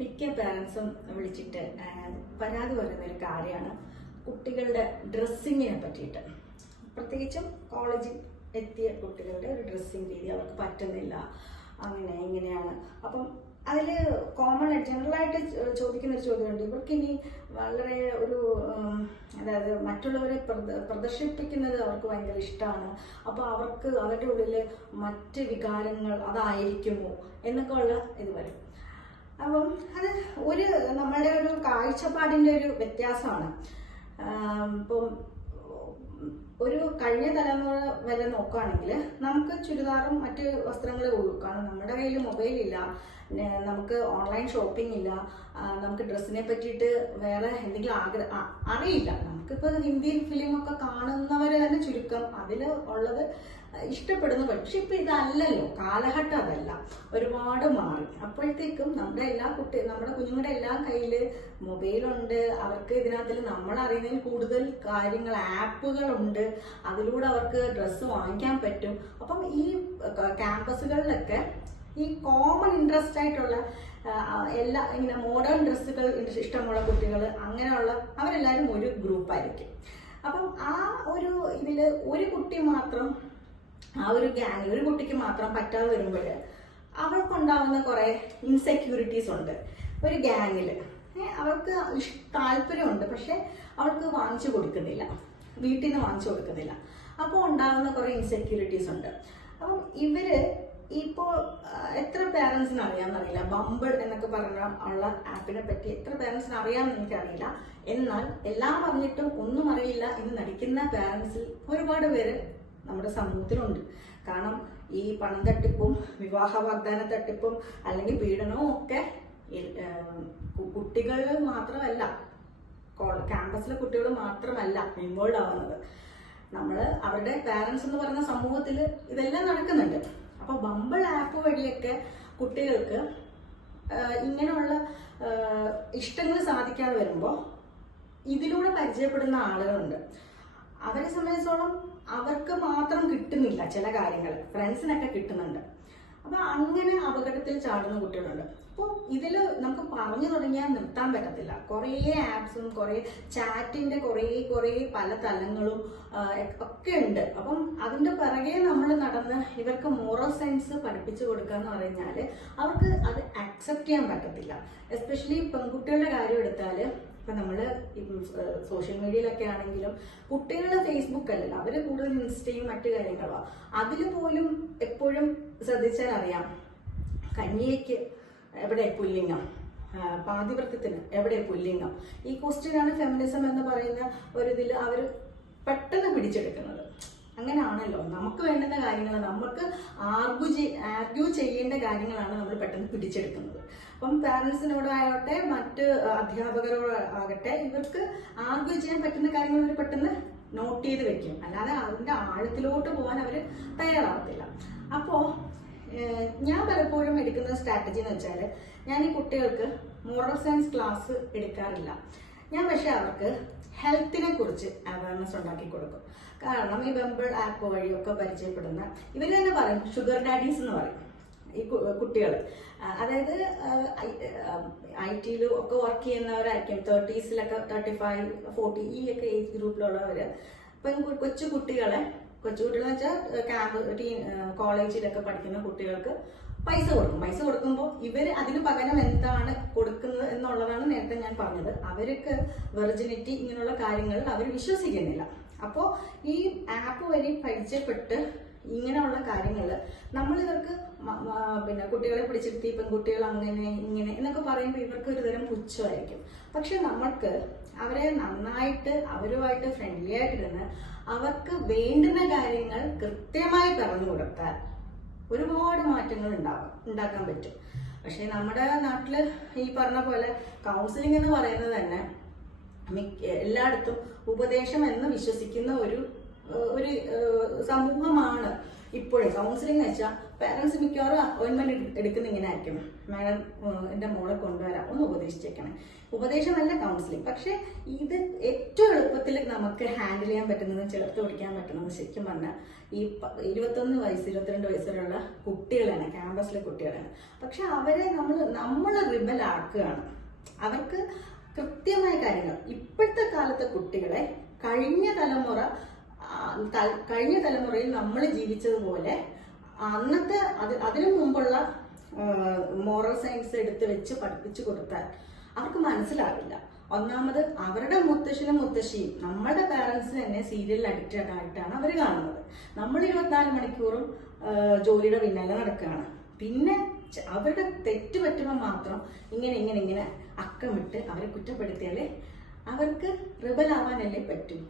മിക്ക പാരൻസും വിളിച്ചിട്ട് പരാതി പറയുന്ന ഒരു കാര്യമാണ് കുട്ടികളുടെ ഡ്രസ്സിങ്ങിനെ പറ്റിയിട്ട്. പ്രത്യേകിച്ചും കോളേജിൽ എത്തിയ കുട്ടികളുടെ ഒരു ഡ്രസ്സിങ് രീതി അവർക്ക് പറ്റുന്നില്ല, അങ്ങനെ ഇങ്ങനെയാണ്. അപ്പം അതിൽ കോമൺ ആയിട്ട് ജനറലായിട്ട് ചോദിക്കുന്നൊരു ചോദ്യമുണ്ട്, ഇവർക്ക് ഇനി വളരെ ഒരു അതായത് മറ്റുള്ളവരെ പ്രദർശിപ്പിക്കുന്നത് അവർക്ക് ഭയങ്കര ഇഷ്ടമാണ്, അപ്പോൾ അവർക്ക് അവരുടെ ഉള്ളിൽ മറ്റ് വികാരങ്ങൾ അതായിരിക്കുമോ എന്നൊക്കെ ഉള്ള ഇത് വരും. അപ്പം അത് നമ്മളുടെ ഒരു കാഴ്ചപ്പാടിൻ്റെ ഒരു വ്യത്യാസമാണ്. ഇപ്പം ഒരു കഴിഞ്ഞ തലമുറ വരെ നോക്കുകയാണെങ്കിൽ നമുക്ക് ചുരിദാറും മറ്റ് വസ്ത്രങ്ങളെ ഉള്ളൂ. കാരണം നമ്മുടെ കയ്യിൽ മൊബൈലില്ല, നമുക്ക് ഓൺലൈൻ ഷോപ്പിംഗ് ഇല്ല, നമുക്ക് ഡ്രസ്സിനെ പറ്റിയിട്ട് വേറെ എന്തെങ്കിലും അറിയില്ല. നമുക്കിപ്പോൾ ഹിന്ദി ഫിലിമൊക്കെ കാണുന്നവർ തന്നെ ചുരുക്കം അതിൽ ഉള്ളത് ഇഷ്ടപ്പെടുന്നു. പക്ഷെ ഇപ്പം ഇതല്ലല്ലോ, കാലഘട്ടം അതല്ല, ഒരുപാട് മാറി. അപ്പോഴത്തേക്കും നമ്മുടെ കുഞ്ഞുങ്ങളുടെ എല്ലാം കയ്യിൽ മൊബൈലുണ്ട്. അവർക്ക് ഇതിനകത്തിൽ നമ്മൾ അറിയുന്നതിൽ കൂടുതൽ കാര്യങ്ങൾ ആപ്പുകളുണ്ട്, അതിലൂടെ അവർക്ക് ഡ്രസ്സ് വാങ്ങിക്കാൻ പറ്റും. അപ്പം ഈ ക്യാമ്പസുകളിലൊക്കെ ഈ കോമൺ ഇൻട്രസ്റ്റ് ആയിട്ടുള്ള ഇങ്ങനെ മോഡേൺ ഡ്രസ്സുകൾ ഇഷ്ടമുള്ള കുട്ടികൾ, അങ്ങനെയുള്ള അവരെല്ലാവരും ഒരു ഗ്രൂപ്പായിരിക്കും. അപ്പം ആ ഒരു ഇതിൽ ഒരു കുട്ടി മാത്രം, ആ ഒരു ഗ്യാങ്ങിൽ ഒരു കുട്ടിക്ക് മാത്രം പറ്റാതെ വരുമ്പോൾ അവൾക്കുണ്ടാവുന്ന കുറേ ഇൻസെക്യൂരിറ്റീസ് ഉണ്ട്. ഒരു ഗ്യാങ്ങിൽ അവൾക്ക് താല്പര്യമുണ്ട്, പക്ഷെ അവൾക്ക് വാങ്ങിച്ചു കൊടുക്കുന്നില്ല, വീട്ടിൽ നിന്ന് വാങ്ങിച്ചു കൊടുക്കുന്നില്ല. അപ്പോൾ ഉണ്ടാകുന്ന കുറേ ഇൻസെക്യൂരിറ്റീസ് ഉണ്ട്. അപ്പം ഇപ്പോൾ എത്ര പേരൻസിന് അറിയാമെന്നറിയില്ല, ബംബിൾ എന്നൊക്കെ പറഞ്ഞ ഉള്ള ആപ്പിനെ പറ്റി എത്ര പേരൻസിന് അറിയാമെന്ന് എനിക്കറിയില്ല. എന്നാൽ എല്ലാം പറഞ്ഞിട്ടും ഒന്നും അറിയില്ല എന്ന് നടിക്കുന്ന പേരൻസിൽ ഒരുപാട് പേര് നമ്മുടെ സമൂഹത്തിലുണ്ട്. കാരണം ഈ പണം തട്ടിപ്പും വിവാഹ വാഗ്ദാന തട്ടിപ്പും അല്ലെങ്കിൽ പീഡനവും ഒക്കെ കുട്ടികൾ മാത്രമല്ല, ക്യാമ്പസിലെ കുട്ടികൾ മാത്രമല്ല ഇൻവോൾവ് ആവുന്നത്. അവരുടെ പാരൻസ് എന്ന് പറയുന്ന സമൂഹത്തിൽ ഇതെല്ലാം നടക്കുന്നുണ്ട്. അപ്പോൾ ബംബിൾ ആപ്പ് വഴിയൊക്കെ കുട്ടികൾക്ക് ഇങ്ങനെയുള്ള ഇഷ്ടങ്ങൾ സാധിക്കാതെ വരുമ്പോൾ ഇതിലൂടെ പരിചയപ്പെടുന്ന ആളുകളുണ്ട്. അവരെ സംബന്ധിച്ചോളം അവർക്ക് മാത്രം കിട്ടുന്നില്ല ചില കാര്യങ്ങൾ, ഫ്രണ്ട്സിനൊക്കെ കിട്ടുന്നുണ്ട്. അപ്പൊ അങ്ങനെ അപകടത്തിൽ ചാടുന്ന കുട്ടികളുണ്ട്. അപ്പോൾ ഇതിൽ നമുക്ക് പറഞ്ഞു തുടങ്ങിയാൽ നിർത്താൻ പറ്റത്തില്ല. കുറേ ആപ്സും കുറേ ചാറ്റിന്റെ കുറേ പല തലങ്ങളും ഒക്കെ ഉണ്ട്. അപ്പം അതിന്റെ പിറകെ നമ്മൾ നടന്ന് ഇവർക്ക് മോറൽ സയൻസ് പഠിപ്പിച്ചു കൊടുക്കുക എന്ന് പറഞ്ഞാൽ അവർക്ക് അത് അക്സെപ്റ്റ് ചെയ്യാൻ പറ്റത്തില്ല. എസ്പെഷ്യലി പെൺകുട്ടികളുടെ കാര്യം എടുത്താൽ, ഇപ്പൊ നമ്മള് സോഷ്യൽ മീഡിയയിലൊക്കെ ആണെങ്കിലും കുട്ടികളുടെ ഫേസ്ബുക്ക് അല്ലല്ലോ, അവര് കൂടുതൽ ഇൻസ്റ്റയും മറ്റു കാര്യങ്ങളോ. അതിൽ പോലും എപ്പോഴും ശ്രദ്ധിച്ചാൽ അറിയാം, കന്യയ്ക്ക് എവിടെ പുല്ലിംഗം, പാതിവൃത്യത്തിന് എവിടെ പുല്ലിംഗം. ഈ ക്വസ്റ്റ്യനാണ് ഫെമിനിസം എന്ന് പറയുന്ന ഒരിതിൽ അവർ പെട്ടെന്ന് പിടിച്ചെടുക്കുന്നത്. അങ്ങനെയാണല്ലോ, നമുക്ക് വേണ്ടുന്ന കാര്യങ്ങൾ, നമുക്ക് ആർഗ്യൂ ചെയ്യേണ്ട കാര്യങ്ങളാണ് നമ്മൾ പെട്ടെന്ന് പിടിച്ചെടുക്കുന്നത്. അപ്പം പാരൻസിനോടാകട്ടെ മറ്റ് അധ്യാപകരോടാകട്ടെ ഇവർക്ക് ആർഗ്യൂ ചെയ്യാൻ പറ്റുന്ന കാര്യങ്ങൾ അവർ പെട്ടെന്ന് നോട്ട് ചെയ്ത് വെക്കും, അല്ലാതെ അതിന്റെ ആഴത്തിലോട്ട് പോകാൻ അവർ തയ്യാറാവത്തില്ല. അപ്പോൾ ഞാൻ പലപ്പോഴും എടുക്കുന്ന സ്ട്രാറ്റജി എന്ന് വെച്ചാൽ, ഞാൻ ഈ കുട്ടികൾക്ക് മോറൽ സയൻസ് ക്ലാസ് എടുക്കാറില്ല. ഞാൻ പക്ഷെ അവർക്ക് ഹെൽത്തിനെ കുറിച്ച് അവയർനെസ് ഉണ്ടാക്കി കൊടുക്കും. കാരണം ഈ ബംബിൾ ആപ്പ് വഴിയൊക്കെ പരിചയപ്പെടുന്ന ഇവർ തന്നെ പറയും ഷുഗർ ഡാഡീസ് എന്ന് പറയും ഈ കുട്ടികൾ. അതായത് IT ഒക്കെ വർക്ക് ചെയ്യുന്നവരായിരിക്കും, 30s 35, 40 ഈ ഒക്കെ ഏജ് ഗ്രൂപ്പിലുള്ളവര്. കൊച്ചു കുട്ടികളെന്ന് വെച്ചാൽ കോളേജിലൊക്കെ പഠിക്കുന്ന കുട്ടികൾക്ക് പൈസ കൊടുക്കും. പൈസ കൊടുക്കുമ്പോൾ ഇവര് അതിന് പകരം എന്താണ് കൊടുക്കുന്നത് എന്നുള്ളതാണ് നേരത്തെ ഞാൻ പറഞ്ഞത്. അവർക്ക് വെർജിനിറ്റി ഇങ്ങനെയുള്ള കാര്യങ്ങൾ അവർ വിശ്വസിക്കുന്നില്ല. അപ്പോൾ ഈ ആപ്പ് വഴി പരിചയപ്പെട്ട് ഇങ്ങനെയുള്ള കാര്യങ്ങൾ നമ്മൾ ഇവർക്ക് കുട്ടികളെ പിടിച്ചിരുത്തി പെൺകുട്ടികൾ അങ്ങനെ ഇങ്ങനെ എന്നൊക്കെ പറയുമ്പോൾ ഇവർക്ക് ഒരു തരം പുച്ഛമായിരിക്കും. പക്ഷെ നമ്മൾക്ക് അവരെ നന്നായിട്ട് അവരുമായിട്ട് ഫ്രണ്ട്ലി ആയിട്ടിരുന്ന് അവർക്ക് വേണ്ടുന്ന കാര്യങ്ങൾ കൃത്യമായി പറഞ്ഞു കൊടുത്താൽ ഒരുപാട് മാറ്റങ്ങൾ ഉണ്ടാക്കാൻ പറ്റും. പക്ഷെ നമ്മുടെ നാട്ടില് ഈ പറഞ്ഞ പോലെ കൗൺസിലിംഗ് എന്ന് പറയുന്നത് തന്നെ എല്ലായിടത്തും ഉപദേശം എന്ന് വിശ്വസിക്കുന്ന ഒരു സമൂഹമാണ് ഇപ്പോഴും കൗൺസിലിംഗ് എന്ന് വെച്ചാൽ പാരന്റ്സ് മിക്കവാറും അപ്പോയിന്റ്മെന്റ് എടുക്കുന്ന ഇങ്ങനെ ആയിരിക്കും, മാഡം എന്റെ മോളെ കൊണ്ടുവരാം, ഒന്ന് ഉപദേശിച്ചേക്കണേ. ഉപദേശമല്ല കൗൺസിലിംഗ്. പക്ഷെ ഇത് ഏറ്റവും എളുപ്പത്തിൽ നമുക്ക് ഹാൻഡിൽ ചെയ്യാൻ പറ്റുന്നതും ചേർത്ത് പിടിക്കാൻ പറ്റുന്നതും ശരിക്കും പറഞ്ഞാൽ ഈ 21 വയസ്സ് 22 വയസ്സ് വരെയുള്ള കുട്ടികളാണ്, ക്യാമ്പസിലെ കുട്ടികളാണ്. പക്ഷെ അവരെ നമ്മൾ റിബൽ ആക്കുകയാണ്. അവർക്ക് കൃത്യമായ കാര്യങ്ങൾ, ഇപ്പോഴത്തെ കാലത്തെ കുട്ടികളെ കഴിഞ്ഞ തലമുറയിൽ നമ്മൾ ജീവിച്ചതുപോലെ അന്നത്തെ അതിനു മുമ്പുള്ള മോറൽ സയൻസ് എടുത്ത് വെച്ച് പഠിപ്പിച്ചു കൊടുത്താൽ അവർക്ക് മനസ്സിലാവില്ല. ഒന്നാമത് അവരുടെ മുത്തശ്ശനും മുത്തശ്ശിയും നമ്മളുടെ പാരന്റ്സ് തന്നെ സീരിയലിൽ അഡിക്റ്റഡ് ആയിട്ടാണ് അവർ കാണുന്നത്. നമ്മൾ 24 മണിക്കൂറും ജോലിയുടെ പിന്നാലെ നടക്കുകയാണ്. പിന്നെ അവരുടെ തെറ്റ് പറ്റുമ്പോൾ മാത്രം ഇങ്ങനെ അക്കമിട്ട് അവരെ കുറ്റപ്പെടുത്തിയാലേ അവർക്ക് റിബൽ ആവാനല്ലേ പറ്റും.